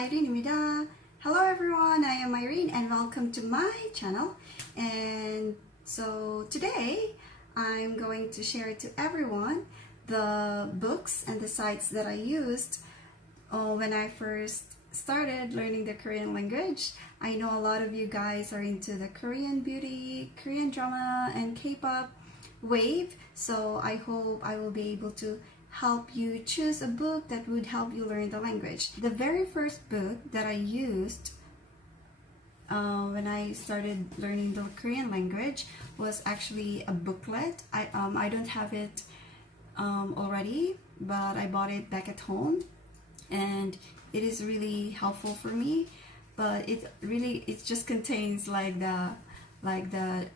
Irene입니다. Hello everyone, I am Irene and welcome to my channel. And so today I'm going to share to everyone the books and the sites that I used when I first started learning the Korean language. I know a lot of you guys are into the Korean beauty, Korean drama, and K-pop wave, so I hope I will be able to help you choose a book that would help you learn the language. The very first book that I used when I started learning the Korean language was actually a booklet. I don't have it already, but I bought it back at home and it is really helpful for me. But it just contains like the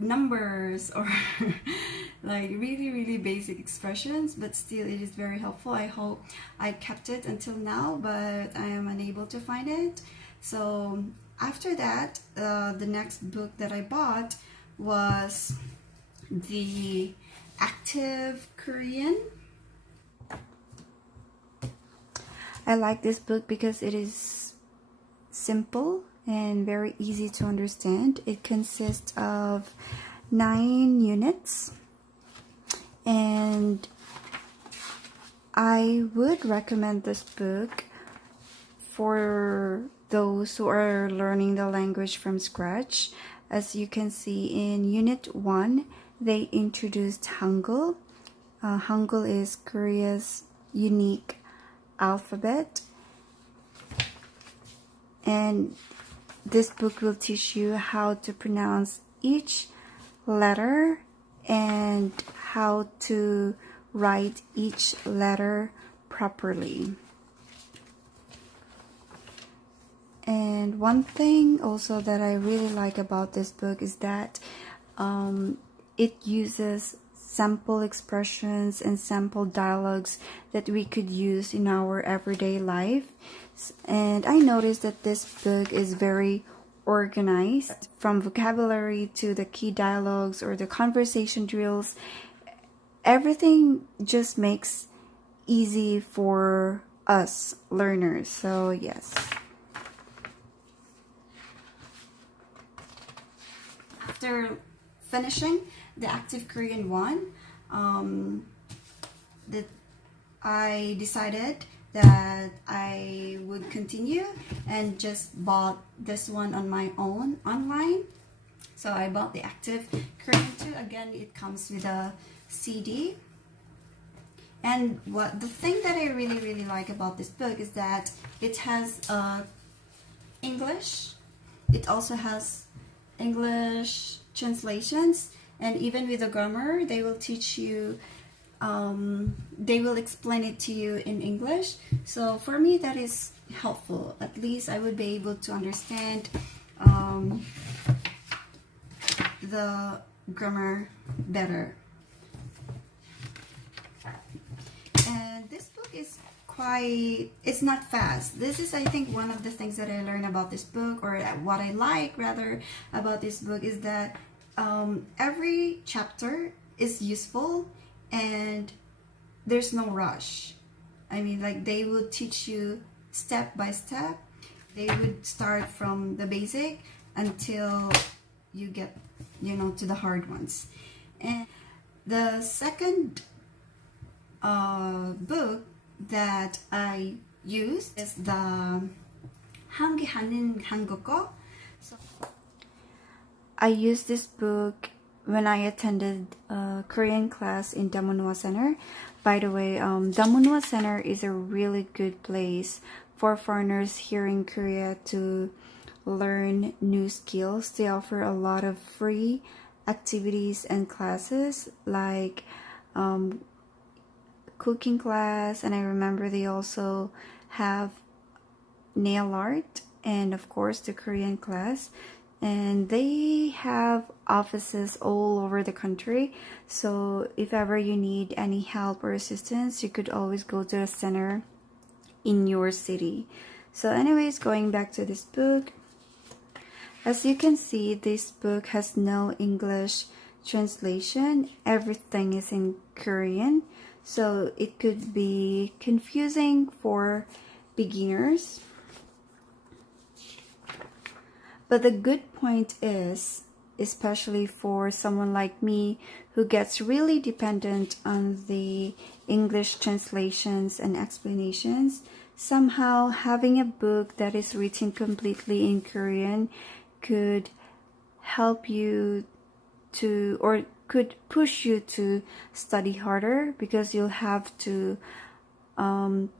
numbers or like really basic expressions, but still it is very helpful. I hope I kept it until now, but I am unable to find it. So after that, the next book that I bought was the Active Korean. I like this book because it is simple and very easy to understand. It consists of 9 units, and I would recommend this book for those who are learning the language from scratch. As you can see in Unit 1, they introduced Hangul. Hangul is Korea's unique alphabet, and this book will teach you how to pronounce each letter and how to write each letter properly. And one thing also that I really like about this book is that it uses sample expressions and sample dialogues that we could use in our everyday life. And I noticed that this book is very organized, from vocabulary to the key dialogues or the conversation drills. Everything just makes easy for us learners. So yes. After finishing the Active Korean 1, I decided that I would continue and just bought this one on my own online. So I bought the Active Korean 2. Again, it comes with a CD. And the thing that I really like about this book is that it has English. It also has English translations, and even with the grammar, they will teach you, they will explain it to you in English. So for me, that is helpful. At least I would be able to understand the grammar better. And this book is it's not fast. This is, I think, one of the things that I learned about this book, or what I like rather about this book, is that every chapter is useful and there's no rush. I mean, like, they will teach you step by step. They would start from the basic until you get, to the hard ones. And the second book that I used is the 한기 하는 한국어. So I used this book when I attended a Korean class in Damonhwa Center. By the way, Damonhwa Center is a really good place for foreigners here in Korea to learn new skills. They offer a lot of free activities and classes, like cooking class, and I remember they also have nail art and of course the Korean class. And they have offices all over the country, so if ever you need any help or assistance, you could always go to a center in your city. So anyways, going back to this book, as you can see, this book has no English translation. Everything is in Korean, so it could be confusing for beginners. But the good point is, especially for someone like me who gets really dependent on the English translations and explanations, somehow having a book that is written completely in Korean could help you to, or could push you to study harder, because you'll have to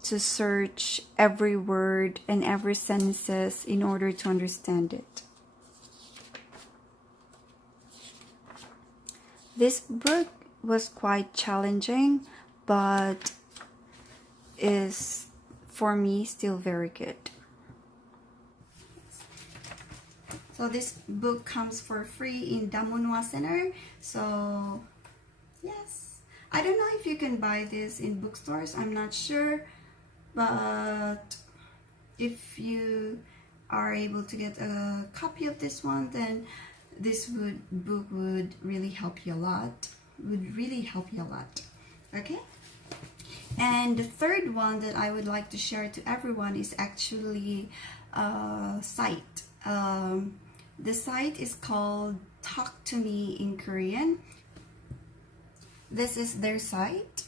search every word and every sentences in order to understand it. This book was quite challenging, but is for me still very good. So this book comes for free in Damunwa Center. So yes, I don't know if you can buy this in bookstores, I'm not sure, but if you are able to get a copy of this one, then this book would really help you a lot. Okay? And the third one that I would like to share to everyone is actually a site. The site is called Talk to Me in Korean. This is their site.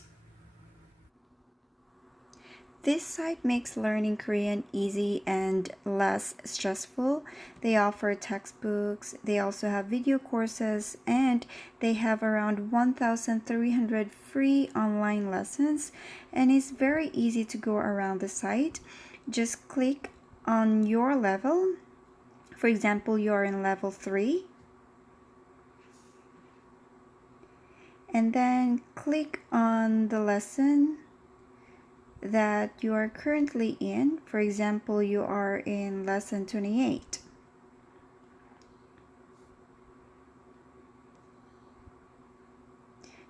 This site makes learning Korean easy and less stressful. They offer textbooks, they also have video courses, and they have around 1,300 free online lessons, and it's very easy to go around the site. Just click on your level. For example, you're in level 3. And then click on the lesson that you are currently in. For example, you are in lesson 28.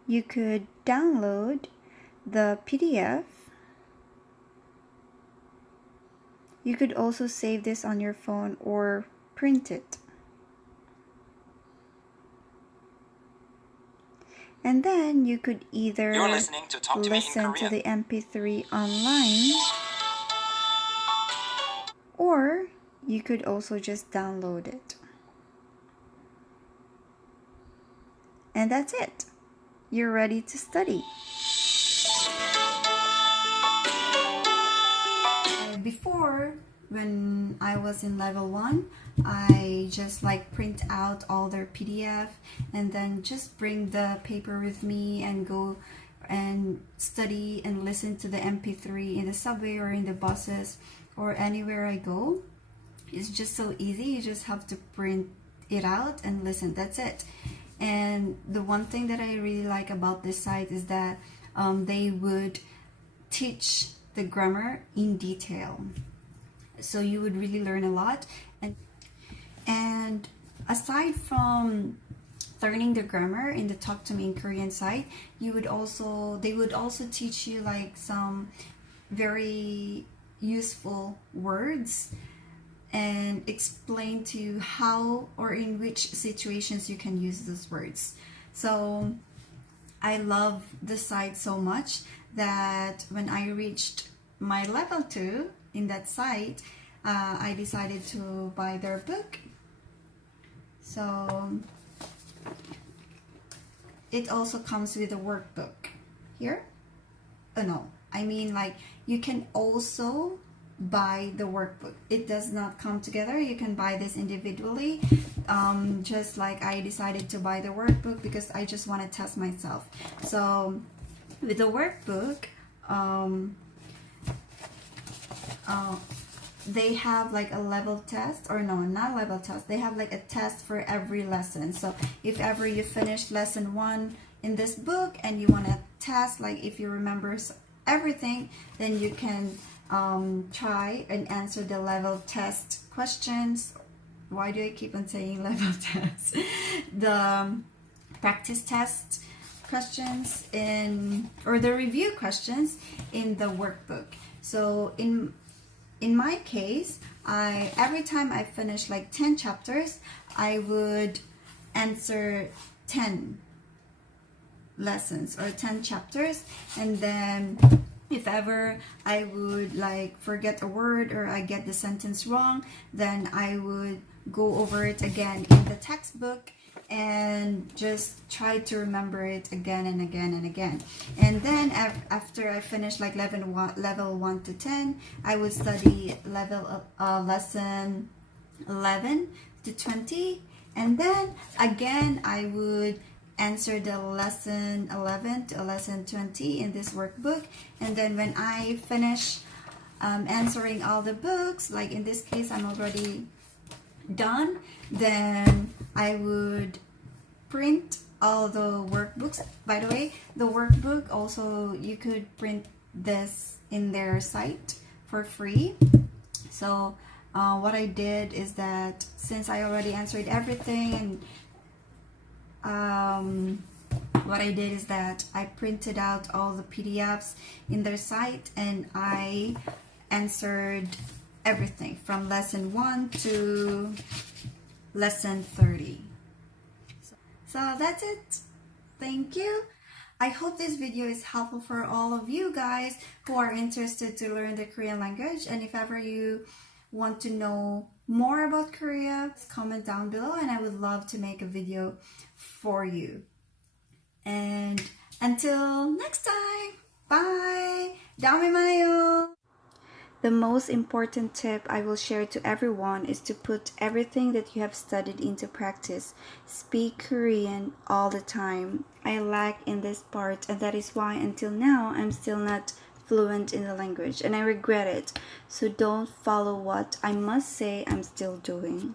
You could download the PDF. You could also save this on your phone or print it. And then you could either listen to the MP3 online, or you could also just download it. And that's it. You're ready to study. Before, when I was in level 1, I just like print out all their PDF and then just bring the paper with me and go and study and listen to the MP3 in the subway or in the buses or anywhere I go. It's just so easy. You just have to print it out and listen. That's it. And the one thing that I really like about this site is that they would teach the grammar in detail. So you would really learn a lot. And aside from learning the grammar in the Talk to Me in Korean site, they would also teach you like some very useful words and explain to you how or in which situations you can use those words. So I love the site so much that when I reached my level 2 in that site, I decided to buy their book. So it also comes with a workbook here. Oh no, I mean like you can also buy the workbook. It does not come together. You can buy this individually. Just like I decided to buy the workbook because I just want to test myself. So with the workbook, they have like a level test, or no, not level test. They have like a test for every lesson. So if ever you finish lesson 1 in this book and you want to test, like if you remember everything, then you can try and answer the level test questions. Why do I keep on saying level test? The practice test questions or the review questions in the workbook. So in my case, every time I finish like 10 chapters, I would answer 10 lessons or 10 chapters, and then If ever I would like forget a word or I get the sentence wrong, then I would go over it again in the textbook and just try to remember it again and again and again. And then after I finish like level 1 to 10, I would study lesson 11 to 20, and then again I would answer the lesson 11 to lesson 20 in this workbook. And then when I finish answering all the books, like in this case I'm already done, then I would print all the workbooks. By the way, the workbook also, you could print this in their site for free. So what I did is that since I already answered everything, and what I did is that I printed out all the PDFs in their site and I answered everything from lesson 1 to lesson 30. So that's it. Thank you. I hope this video is helpful for all of you guys who are interested to learn the Korean language. And if ever you want to know more about Korea, comment down below and I would love to make a video for you. And until next time, bye! 다음에 만나요! The most important tip I will share to everyone is to put everything that you have studied into practice. Speak Korean all the time. I lack in this part, and that is why until now I'm still not fluent in the language and I regret it. So don't follow what I must say I'm still doing.